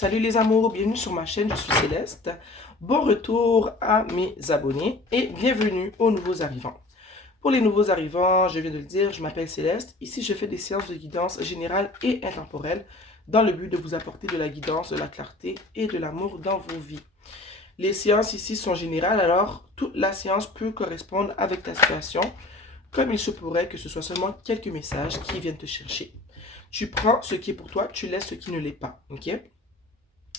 Salut les amours, bienvenue sur ma chaîne, je suis Céleste. Bon retour à mes abonnés et bienvenue aux nouveaux arrivants. Pour les nouveaux arrivants, je viens de le dire, je m'appelle Céleste. Ici, je fais des séances de guidance générale et intemporelle dans le but de vous apporter de la guidance, de la clarté et de l'amour dans vos vies. Les séances ici sont générales, alors toute la séance peut correspondre avec ta situation, comme il se pourrait que ce soit seulement quelques messages qui viennent te chercher. Tu prends ce qui est pour toi, tu laisses ce qui ne l'est pas, ok?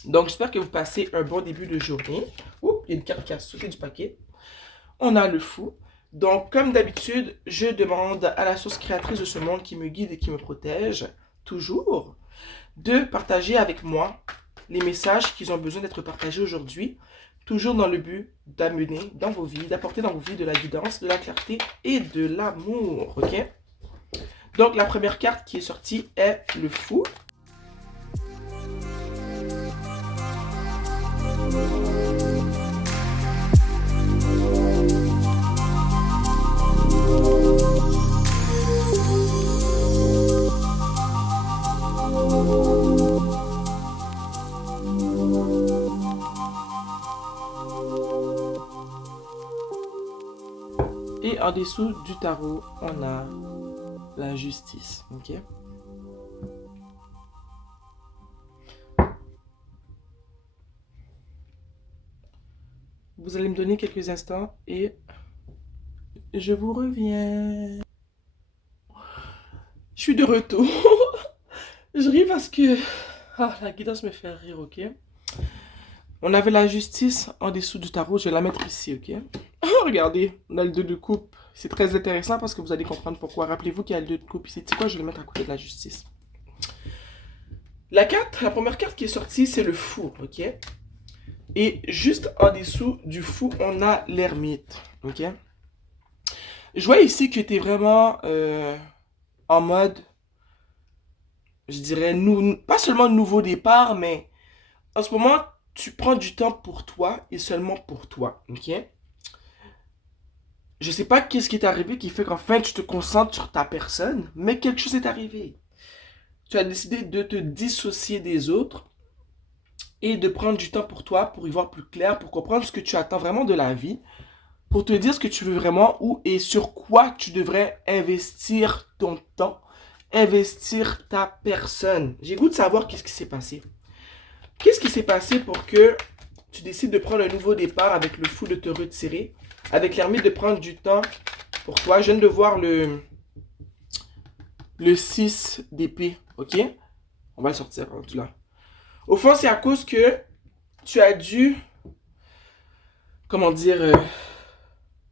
Donc, j'espère que vous passez un bon début de journée. Ouh, il y a une carte qui a sauté du paquet. On a le fou. Donc, comme d'habitude, je demande à la source créatrice de ce monde qui me guide et qui me protège, toujours, de partager avec moi les messages qui ont besoin d'être partagés aujourd'hui, toujours dans le but d'amener dans vos vies, d'apporter dans vos vies de la guidance, de la clarté et de l'amour, ok? Donc, la première carte qui est sortie est le fou. Et en dessous du tarot, on a la justice, ok? Vous allez me donner quelques instants et je vous reviens. Je suis de retour. Je ris parce que la guidance me fait rire, ok? On avait la justice en dessous du tarot, je vais la mettre ici, ok? Oh, regardez, on a le 2 de coupe. C'est très intéressant parce que vous allez comprendre pourquoi. Rappelez-vous qu'il y a le 2 de coupe ici. C'est quoi? Je vais le mettre à côté de la justice. La première carte qui est sortie, c'est le fou, ok? Et juste en dessous du fou, on a l'ermite, ok? Je vois ici que tu es vraiment en mode, je dirais, pas seulement nouveau départ, mais en ce moment, tu prends du temps pour toi et seulement pour toi, ok? Je sais pas qu'est-ce qui est arrivé qui fait qu'enfin tu te concentres sur ta personne, mais quelque chose est arrivé. Tu as décidé de te dissocier des autres et de prendre du temps pour toi, pour y voir plus clair, pour comprendre ce que tu attends vraiment de la vie, pour te dire ce que tu veux vraiment, où et sur quoi tu devrais investir ton temps, investir ta personne. J'ai goût de savoir qu'est-ce qui s'est passé. Qu'est-ce qui s'est passé pour que tu décides de prendre un nouveau départ avec le fou de te retirer, avec l'ermite de prendre du temps pour toi. Je viens de voir le 6 d'épée, ok? On va le sortir rendu là. Au fond, c'est à cause que tu as dû, comment dire,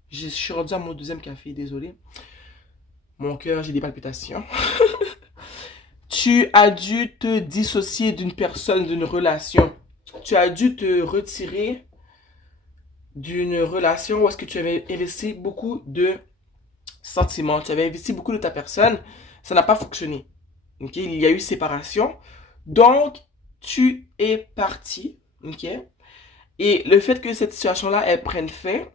je suis rendu à mon deuxième café, désolé. Mon cœur, j'ai des palpitations. Tu as dû te dissocier d'une personne, d'une relation. Tu as dû te retirer d'une relation où est-ce que tu avais investi beaucoup de sentiments, tu avais investi beaucoup de ta personne, ça n'a pas fonctionné. Ok, il y a eu séparation. Donc, tu es parti. Ok. Et le fait que cette situation-là, elle prenne fin,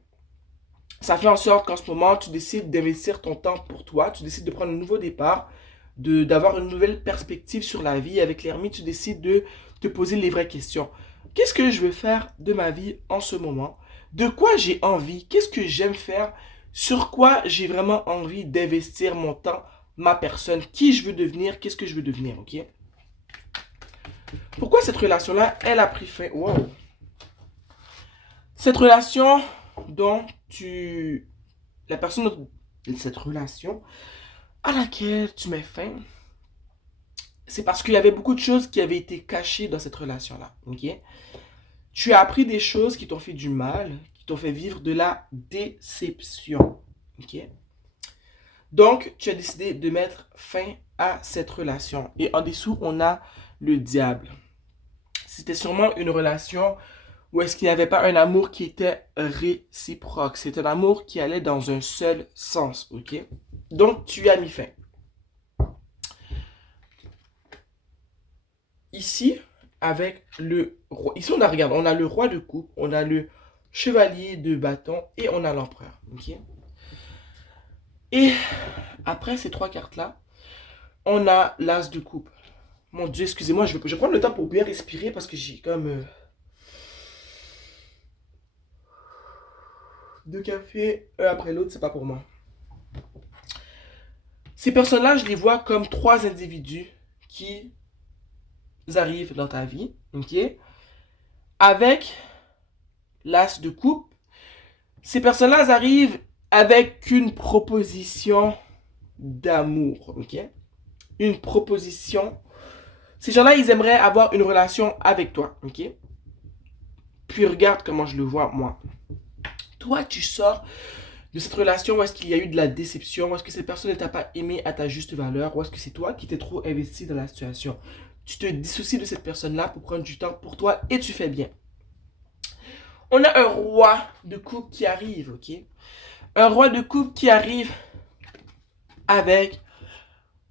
ça fait en sorte qu'en ce moment, tu décides d'investir ton temps pour toi, tu décides de prendre un nouveau départ, d'avoir une nouvelle perspective sur la vie. Avec l'ermite, tu décides de te poser les vraies questions. Qu'est-ce que je veux faire de ma vie en ce moment? De quoi j'ai envie? Qu'est-ce que j'aime faire? Sur quoi j'ai vraiment envie d'investir mon temps, ma personne? Qui je veux devenir? Qu'est-ce que je veux devenir? Ok? Pourquoi cette relation-là, elle a pris fin? Wow! Cette relation dont tu... La personne de cette relation à laquelle tu mets fin, c'est parce qu'il y avait beaucoup de choses qui avaient été cachées dans cette relation-là. Ok? Tu as appris des choses qui t'ont fait du mal, qui t'ont fait vivre de la déception. Ok? Donc, tu as décidé de mettre fin à cette relation. Et en dessous, on a le diable. C'était sûrement une relation où est-ce qu'il n'y avait pas un amour qui était réciproque. C'est un amour qui allait dans un seul sens. Ok? Donc, tu as mis fin. Ici, avec le roi. Ici, regarde, on a le roi de coupe, on a le chevalier de bâton et on a l'empereur. Ok? Et après ces trois cartes-là, on a l'as de coupe. Mon Dieu, excusez-moi, je vais prendre le temps pour bien respirer parce que j'ai comme deux cafés, un après l'autre, c'est pas pour moi. Ces personnes-là, je les vois comme trois individus qui arrivent dans ta vie, ok? Avec l'as de coupe. Ces personnes-là arrivent avec une proposition d'amour, ok? Une proposition. Ces gens-là, ils aimeraient avoir une relation avec toi, ok? Puis regarde comment je le vois, moi. Toi, tu sors de cette relation où est-ce qu'il y a eu de la déception, où est-ce que cette personne ne t'a pas aimé à ta juste valeur, où est-ce que c'est toi qui t'es trop investi dans la situation. Tu te dissocies de cette personne-là pour prendre du temps pour toi et tu fais bien. On a un roi de coupe qui arrive, ok? Un roi de coupe qui arrive avec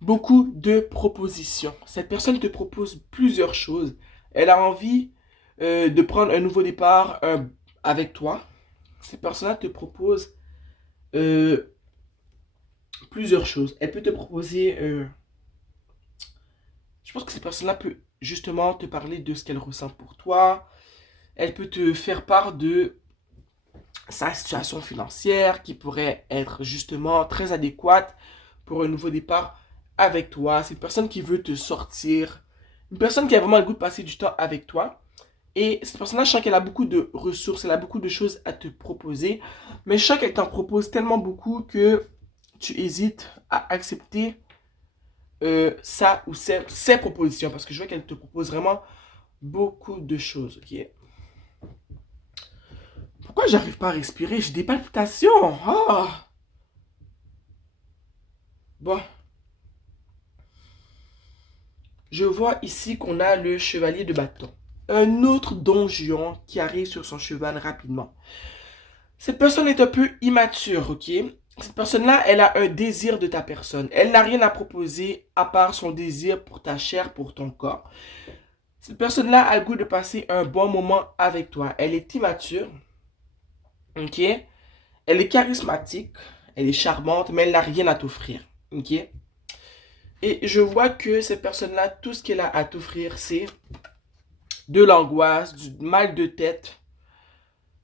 beaucoup de propositions. Cette personne te propose plusieurs choses. Elle a envie de prendre un nouveau départ avec toi. Cette personne-là te propose plusieurs choses. Elle peut te proposer... je pense que cette personne-là peut justement te parler de ce qu'elle ressent pour toi. Elle peut te faire part de sa situation financière qui pourrait être justement très adéquate pour un nouveau départ avec toi. C'est une personne qui veut te sortir. Une personne qui a vraiment le goût de passer du temps avec toi. Et cette personne-là, je sens qu'elle a beaucoup de ressources, elle a beaucoup de choses à te proposer. Mais je sens qu'elle t'en propose tellement beaucoup que tu hésites à accepter ça ou ses propositions. Parce que je vois qu'elle te propose vraiment beaucoup de choses. Ok. Pourquoi j'arrive pas à respirer? J'ai des palpitations. Ah. Bon. Je vois ici qu'on a le chevalier de bâton. Un autre don Juan qui arrive sur son cheval rapidement. Cette personne est un peu immature, ok? Cette personne-là, elle a un désir de ta personne. Elle n'a rien à proposer à part son désir pour ta chair, pour ton corps. Cette personne-là a le goût de passer un bon moment avec toi. Elle est immature, ok? Elle est charismatique, elle est charmante, mais elle n'a rien à t'offrir, ok? Et je vois que cette personne-là, tout ce qu'elle a à t'offrir, c'est de l'angoisse, du mal de tête,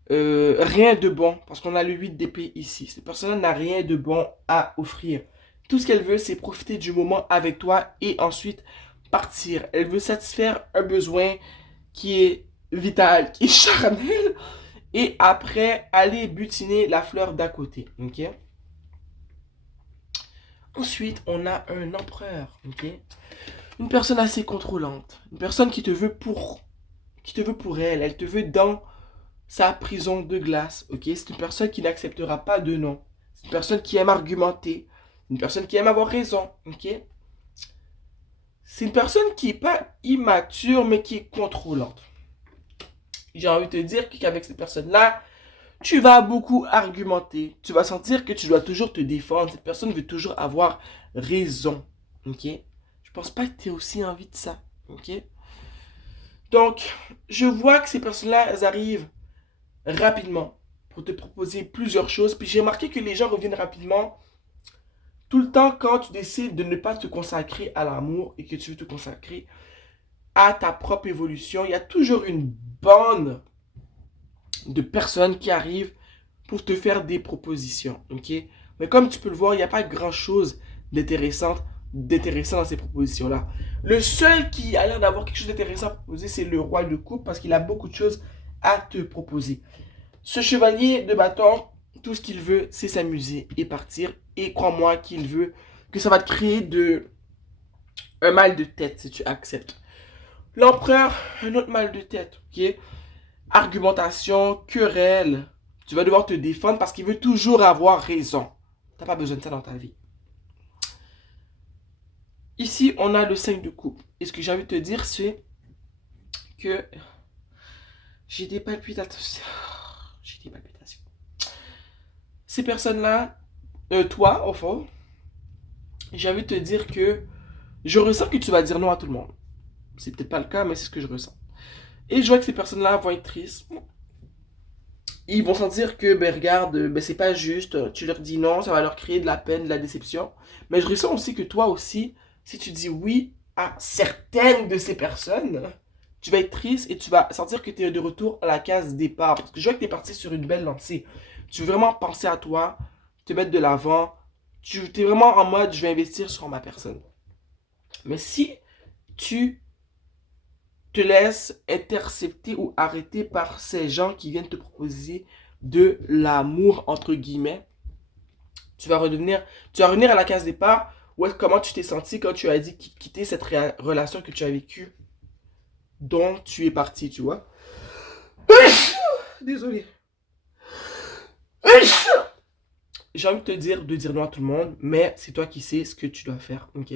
rien de bon, parce qu'on a le 8 d'épée ici. Cette personne-là n'a rien de bon à offrir. Tout ce qu'elle veut, c'est profiter du moment avec toi et ensuite partir. Elle veut satisfaire un besoin qui est vital, qui est charnel, et après aller butiner la fleur d'à côté. Ok? Ensuite, on a un empereur. Ok? Une personne assez contrôlante. Une personne qui te veut pour elle. Elle te veut dans sa prison de glace, ok? C'est une personne qui n'acceptera pas de non. C'est une personne qui aime argumenter. Une personne qui aime avoir raison, ok? C'est une personne qui n'est pas immature, mais qui est contrôlante. J'ai envie de te dire qu'avec cette personne-là, tu vas beaucoup argumenter. Tu vas sentir que tu dois toujours te défendre. Cette personne veut toujours avoir raison, ok? Je pense pas que tu aies aussi envie de ça, ok? Donc, je vois que ces personnes-là, elles arrivent rapidement pour te proposer plusieurs choses. Puis j'ai remarqué que les gens reviennent rapidement tout le temps quand tu décides de ne pas te consacrer à l'amour et que tu veux te consacrer à ta propre évolution. Il y a toujours une bande de personnes qui arrivent pour te faire des propositions, ok? Mais comme tu peux le voir, il n'y a pas grand-chose d'intéressant dans ces propositions-là. Le seul qui a l'air d'avoir quelque chose d'intéressant à proposer, c'est le roi de coupe parce qu'il a beaucoup de choses à te proposer. Ce chevalier de bâton, tout ce qu'il veut, c'est s'amuser et partir. Et crois-moi qu'il veut que ça va te créer un mal de tête si tu acceptes. L'empereur, un autre mal de tête, ok? Argumentation, querelle. Tu vas devoir te défendre parce qu'il veut toujours avoir raison. T'as pas besoin de ça dans ta vie. Ici, on a le 5 de coupe. Et ce que j'ai envie de te dire, c'est que j'ai des palpitations. J'ai des palpitations. Ces personnes-là, toi, au fond, j'ai envie de te dire que je ressens que tu vas dire non à tout le monde. C'est peut-être pas le cas, mais c'est ce que je ressens. Et je vois que ces personnes-là vont être tristes. Ils vont sentir que, ben regarde, ben c'est pas juste, tu leur dis non, ça va leur créer de la peine, de la déception. Mais je ressens aussi que toi aussi, si tu dis oui à certaines de ces personnes, tu vas être triste et tu vas sentir que tu es de retour à la case départ. Parce que je vois que tu es parti sur une belle lancée. Tu veux vraiment penser à toi, te mettre de l'avant. Tu es vraiment en mode, je vais investir sur ma personne. Mais si tu te laisses intercepter ou arrêter par ces gens qui viennent te proposer de l'amour, entre guillemets, tu vas revenir à la case départ. Comment tu t'es senti quand tu as dit quitter cette relation que tu as vécue, dont tu es parti, tu vois. Désolé. J'ai envie de te dire de dire non à tout le monde, mais c'est toi qui sais ce que tu dois faire, ok?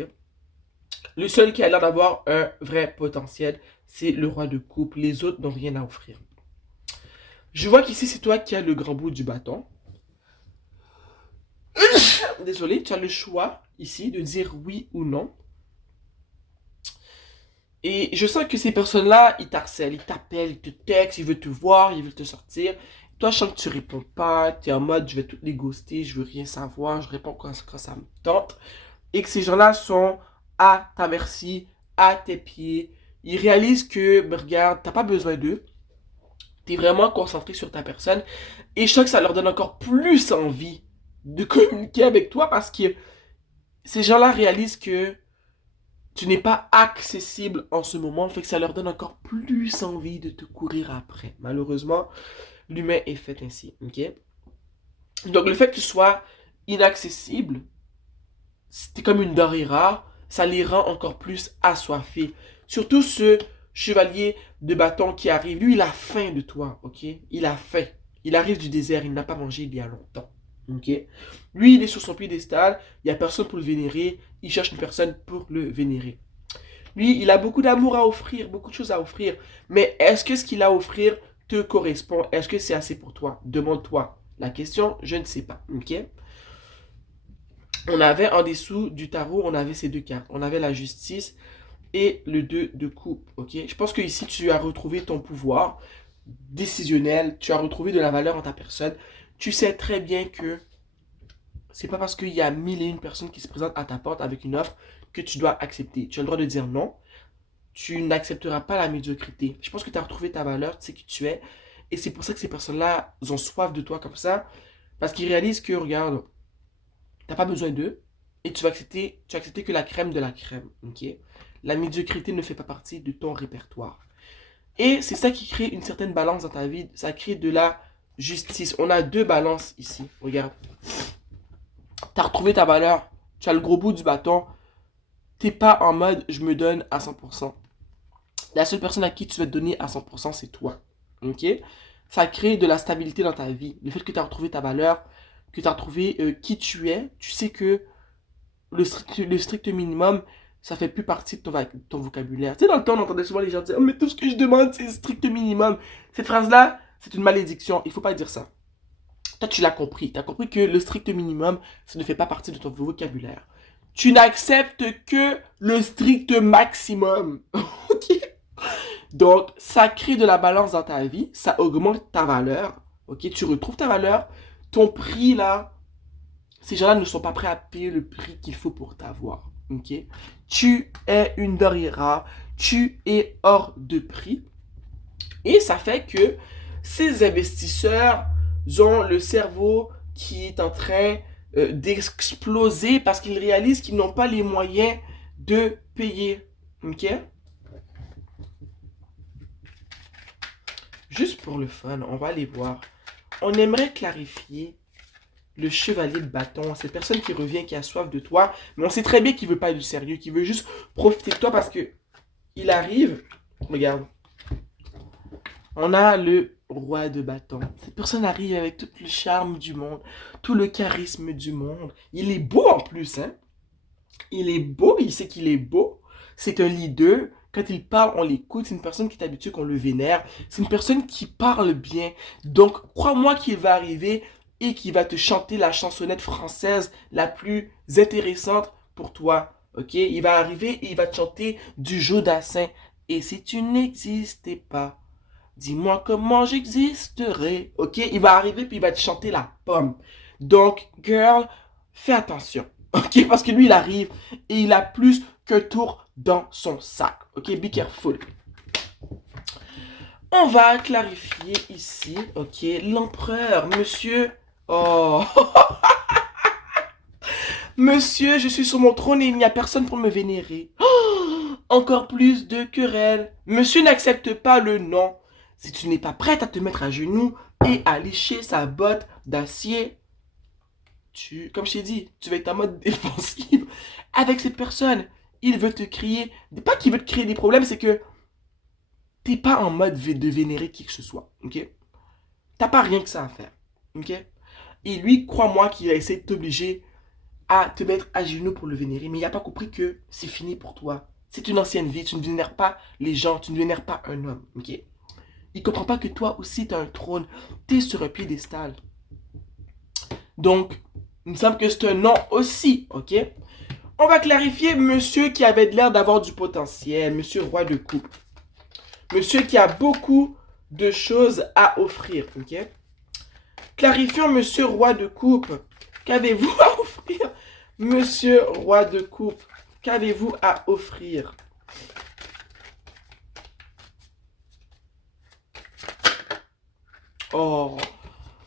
Le seul qui a l'air d'avoir un vrai potentiel, c'est le roi de coupe. Les autres n'ont rien à offrir. Je vois qu'ici, c'est toi qui as le grand bout du bâton. Désolé, tu as le choix ici de dire oui ou non. Et je sens que ces personnes-là, ils t'harcèlent, ils t'appellent, ils te textent, ils veulent te voir, ils veulent te sortir. Toi, je sens que tu réponds pas, tu es en mode je vais toutes les ghoster, je veux rien savoir, je réponds quand ça me tente. Et que ces gens-là sont à ta merci, à tes pieds. Ils réalisent que, ben, regarde, t'as pas besoin d'eux. T'es vraiment concentré sur ta personne. Et je sens que ça leur donne encore plus envie de communiquer avec toi parce que ces gens-là réalisent que tu n'es pas accessible en ce moment, fait que ça leur donne encore plus envie de te courir après. Malheureusement, l'humain est fait ainsi, ok? Donc le fait que tu sois inaccessible, c'était comme une denrée rare, ça les rend encore plus assoiffés. Surtout ce chevalier de bâton qui arrive, lui il a faim de toi, ok? Il a faim. Il arrive du désert, il n'a pas mangé il y a longtemps. Ok. Lui, il est sur son piédestal, il n'y a personne pour le vénérer, il cherche une personne pour le vénérer. Lui, il a beaucoup d'amour à offrir, beaucoup de choses à offrir. Mais est-ce que ce qu'il a à offrir te correspond? Est-ce que c'est assez pour toi? Demande-toi la question, je ne sais pas. Ok? On avait en dessous du tarot, on avait ces deux cartes. On avait la justice et le 2 de coupe. Ok? Je pense que ici, tu as retrouvé ton pouvoir décisionnel, tu as retrouvé de la valeur en ta personne. Tu sais très bien que c'est pas parce qu'il y a mille et une personnes qui se présentent à ta porte avec une offre que tu dois accepter. Tu as le droit de dire non. Tu n'accepteras pas la médiocrité. Je pense que tu as retrouvé ta valeur, tu sais qui tu es. Et c'est pour ça que ces personnes-là ont soif de toi comme ça. Parce qu'ils réalisent que, regarde, t'as pas besoin d'eux. Et tu vas accepter que la crème de la crème. Ok? La médiocrité ne fait pas partie de ton répertoire. Et c'est ça qui crée une certaine balance dans ta vie. Ça crée de la justice. On a deux balances ici. Regarde. Tu as retrouvé ta valeur. Tu as le gros bout du bâton. T'es pas en mode je me donne à 100%. La seule personne à qui tu vas te donner à 100%, c'est toi. Ok? Ça crée de la stabilité dans ta vie. Le fait que tu as retrouvé ta valeur, que tu as retrouvé qui tu es, tu sais que le strict minimum, ça fait plus partie de ton vocabulaire. Tu sais, dans le temps, on entendait souvent les gens dire oh, mais tout ce que je demande, c'est le strict minimum. Cette phrase-là, c'est une malédiction. Il faut pas dire ça. Toi, tu l'as compris. Tu as compris que le strict minimum, ça ne fait pas partie de ton vocabulaire. Tu n'acceptes que le strict maximum. Ok? Donc, ça crée de la balance dans ta vie, ça augmente ta valeur. Ok? Tu retrouves ta valeur. Ton prix, là, ces gens-là ne sont pas prêts à payer le prix qu'il faut pour t'avoir. Ok? Tu es une denrée rare. Tu es hors de prix. Et ça fait que ces investisseurs ont le cerveau qui est en train d'exploser parce qu'ils réalisent qu'ils n'ont pas les moyens de payer. Ok? Juste pour le fun, on va aller voir. On aimerait clarifier le chevalier de bâton, cette personne qui revient, qui a soif de toi, mais on sait très bien qu'il veut pas du sérieux, qu'il veut juste profiter de toi parce que il arrive. Regarde. On a le roi de bâton. Cette personne arrive avec tout le charme du monde, tout le charisme du monde. Il est beau en plus, hein. Il est beau, il sait qu'il est beau. C'est un leader. Quand il parle, on l'écoute. C'est une personne qui est habituée qu'on le vénère. C'est une personne qui parle bien. Donc, crois-moi qu'il va arriver et qu'il va te chanter la chansonnette française la plus intéressante pour toi. Ok? Il va arriver et il va te chanter du Jodassin. Et si tu n'existais pas, dis-moi comment j'existerai. Ok? Il va arriver puis il va te chanter la pomme. Donc, girl, fais attention. Ok? Parce que lui, il arrive et il a plus qu'un tour dans son sac. Ok, be careful. On va clarifier ici, ok, l'empereur, monsieur... Oh, monsieur, je suis sur mon trône et il n'y a personne pour me vénérer. Oh, encore plus de querelles. Monsieur n'accepte pas le non. Si tu n'es pas prête à te mettre à genoux et à lécher sa botte d'acier, comme je t'ai dit, tu vas être en mode défensive avec cette personne. Il veut te crier, pas qu'il veut te créer des problèmes, c'est que t'es pas en mode de vénérer qui que ce soit, ok? T'as pas rien que ça à faire, ok? Et lui, crois-moi qu'il a essayé de t'obliger à te mettre à genoux pour le vénérer, mais il n'a pas compris que c'est fini pour toi. C'est une ancienne vie, tu ne vénères pas les gens, tu ne vénères pas un homme, ok? Il comprend pas que toi aussi t'as un trône, t'es sur un piédestal. Donc, il me semble que c'est un non aussi, ok? On va clarifier monsieur qui avait l'air d'avoir du potentiel, monsieur roi de coupe. Monsieur qui a beaucoup de choses à offrir, ok? Clarifions monsieur roi de coupe. Qu'avez-vous à offrir? Monsieur roi de coupe, qu'avez-vous à offrir? Oh,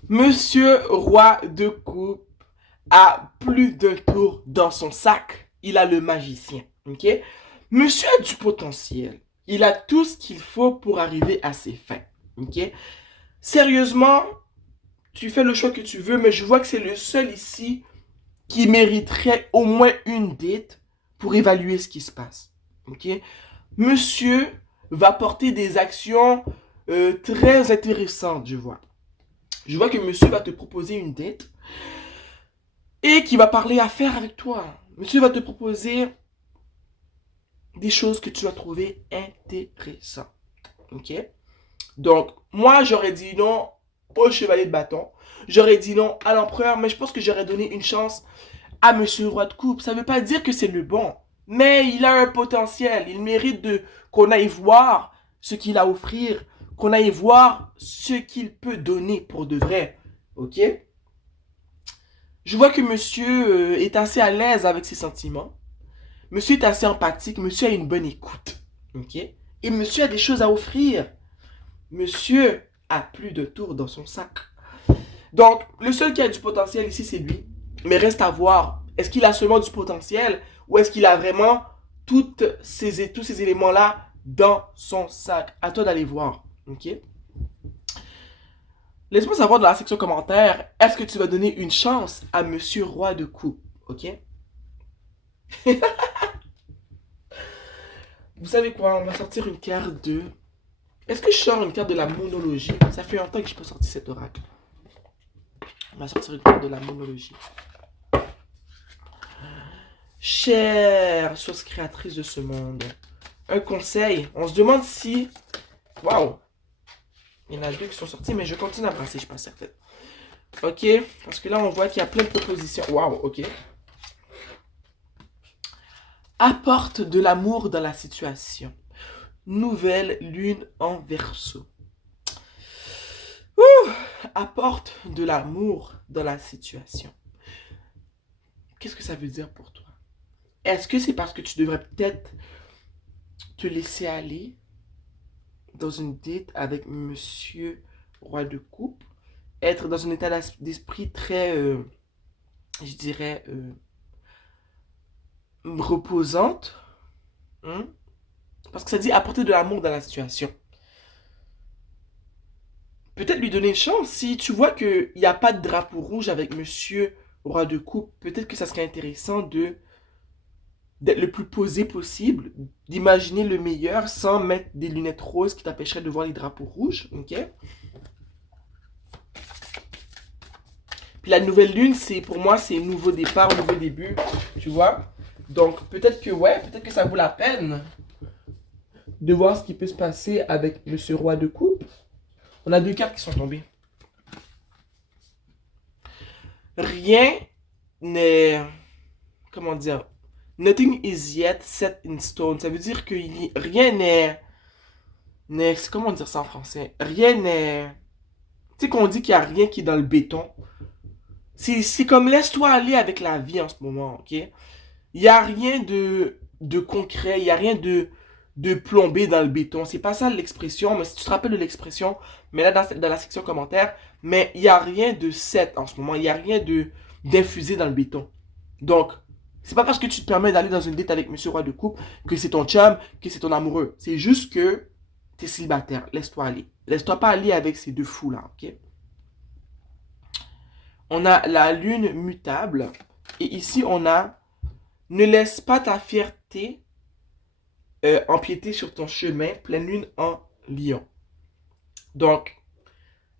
monsieur roi de coupe a plus d'un tour dans son sac. Il a le magicien, ok? Monsieur a du potentiel. Il a tout ce qu'il faut pour arriver à ses fins, ok? Sérieusement, tu fais le choix que tu veux, mais je vois que c'est le seul ici qui mériterait au moins une date pour évaluer ce qui se passe, ok? Monsieur va porter des actions très intéressantes, je vois. Je vois que monsieur va te proposer une date et qui va parler affaires avec toi. Monsieur va te proposer des choses que tu vas trouver intéressantes. Ok? Donc, moi, j'aurais dit non au chevalier de bâton. J'aurais dit non à l'empereur, mais je pense que j'aurais donné une chance à monsieur roi de coupe. Ça ne veut pas dire que c'est le bon, mais il a un potentiel. Il mérite qu'on aille voir ce qu'il a à offrir, qu'on aille voir ce qu'il peut donner pour de vrai. Ok? Je vois que monsieur est assez à l'aise avec ses sentiments. Monsieur est assez empathique. Monsieur a une bonne écoute. Ok? Et monsieur a des choses à offrir. Monsieur a plus de tours dans son sac. Donc, le seul qui a du potentiel ici, c'est lui. Mais reste à voir. Est-ce qu'il a seulement du potentiel ou est-ce qu'il a vraiment tous ces éléments-là dans son sac? À toi d'aller voir. Ok? Laisse-moi savoir dans la section commentaire, est-ce que tu vas donner une chance à Monsieur Roi de Coupe? Ok? Vous savez quoi? On va sortir une carte de... Est-ce que je sors une carte de la monologie? Ça fait longtemps que je n'ai pas sorti cet oracle. On va sortir une carte de la monologie. Chère source créatrice de ce monde, un conseil. On se demande si... Waouh! Il y en a deux qui sont sortis, mais je continue à brasser, je suis pas certaine. Ok, parce que là, on voit qu'il y a plein de propositions. Waouh, ok. Apporte de l'amour dans la situation. Nouvelle lune en verseau. Apporte de l'amour dans la situation. Qu'est-ce que ça veut dire pour toi? Est-ce que c'est parce que tu devrais peut-être te laisser aller dans une date avec monsieur roi de coupe? Être dans un état d'esprit très, je dirais, reposante? Hein? Parce que ça dit apporter de l'amour dans la situation. Peut-être lui donner une chance. Si tu vois qu'il n'y a pas de drapeau rouge avec monsieur roi de coupe, peut-être que ça serait intéressant d'être le plus posé possible, d'imaginer le meilleur sans mettre des lunettes roses qui t'empêcheraient de voir les drapeaux rouges. Ok? Puis la nouvelle lune, c'est pour moi, c'est un nouveau départ, un nouveau début. Tu vois? Donc peut-être que ouais, peut-être que ça vaut la peine de voir ce qui peut se passer avec monsieur roi de coupe. On a deux cartes qui sont tombées. Rien n'est... Comment dire? Nothing is yet set in stone. Ça veut dire que rien n'est... Comment dire ça en français? Rien n'est... Tu sais qu'on dit qu'il n'y a rien qui est dans le béton. C'est comme laisse-toi aller avec la vie en ce moment, ok? Il n'y a rien de de concret, il n'y a rien de plombé dans le béton. C'est pas ça l'expression, mais si tu te rappelles de l'expression, mais là dans la section commentaire, mais il n'y a rien de set en ce moment, il n'y a rien d'infusé dans le béton. Donc, c'est pas parce que tu te permets d'aller dans une date avec Monsieur Roi de Coupe que c'est ton chum, que c'est ton amoureux. C'est juste que t'es célibataire. Laisse-toi aller. Laisse-toi pas aller avec ces deux fous-là, ok? On a la lune mutable. Et ici, on a ne laisse pas ta fierté empiéter sur ton chemin. Pleine lune en lion. Donc,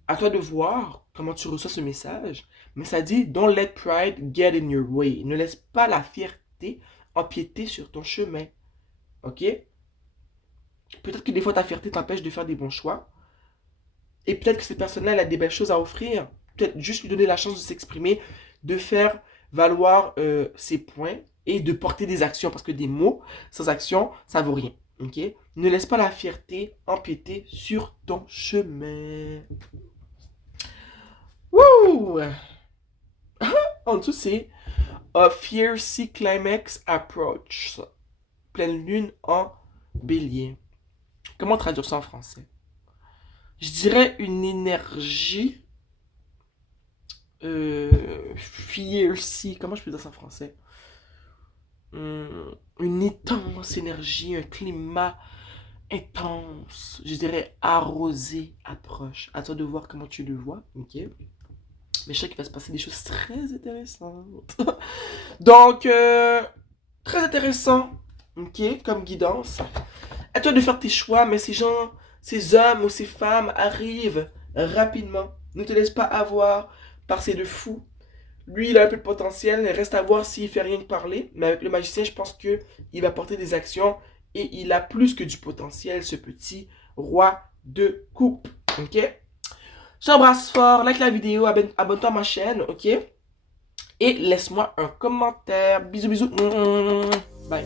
à toi de voir comment tu reçois ce message. Mais ça dit, don't let pride get in your way. Ne laisse pas la fierté empiéter sur ton chemin. Ok? Peut-être que des fois ta fierté t'empêche de faire des bons choix. Et peut-être que cette personne-là, elle a des belles choses à offrir. Peut-être juste lui donner la chance de s'exprimer, de faire valoir ses points et de porter des actions. Parce que des mots sans action, ça vaut rien. Ok? Ne laisse pas la fierté empiéter sur ton chemin. Wouh! En dessous, c'est A Fierce Climax Approach. Pleine lune en bélier. Comment traduire ça en français? Je dirais une énergie fierce. Comment je peux dire ça en français? Une intense énergie, un climat intense. Je dirais arrosé approche. À toi de voir comment tu le vois. Ok. Mais je sais qu'il va se passer des choses très intéressantes. Donc, très intéressant. Ok, comme guidance. À toi de faire tes choix, mais ces gens, ces hommes ou ces femmes arrivent rapidement. Ne te laisse pas avoir par ces deux fous. Lui, il a un peu de potentiel. Reste à voir s'il fait rien que parler. Mais avec le magicien, je pense que il va porter des actions. Et il a plus que du potentiel, ce petit roi de coupe. Ok? Je t'embrasse fort. Like la vidéo. Abonne-toi à ma chaîne. Ok? Et laisse-moi un commentaire. Bisous, bisous. Bye.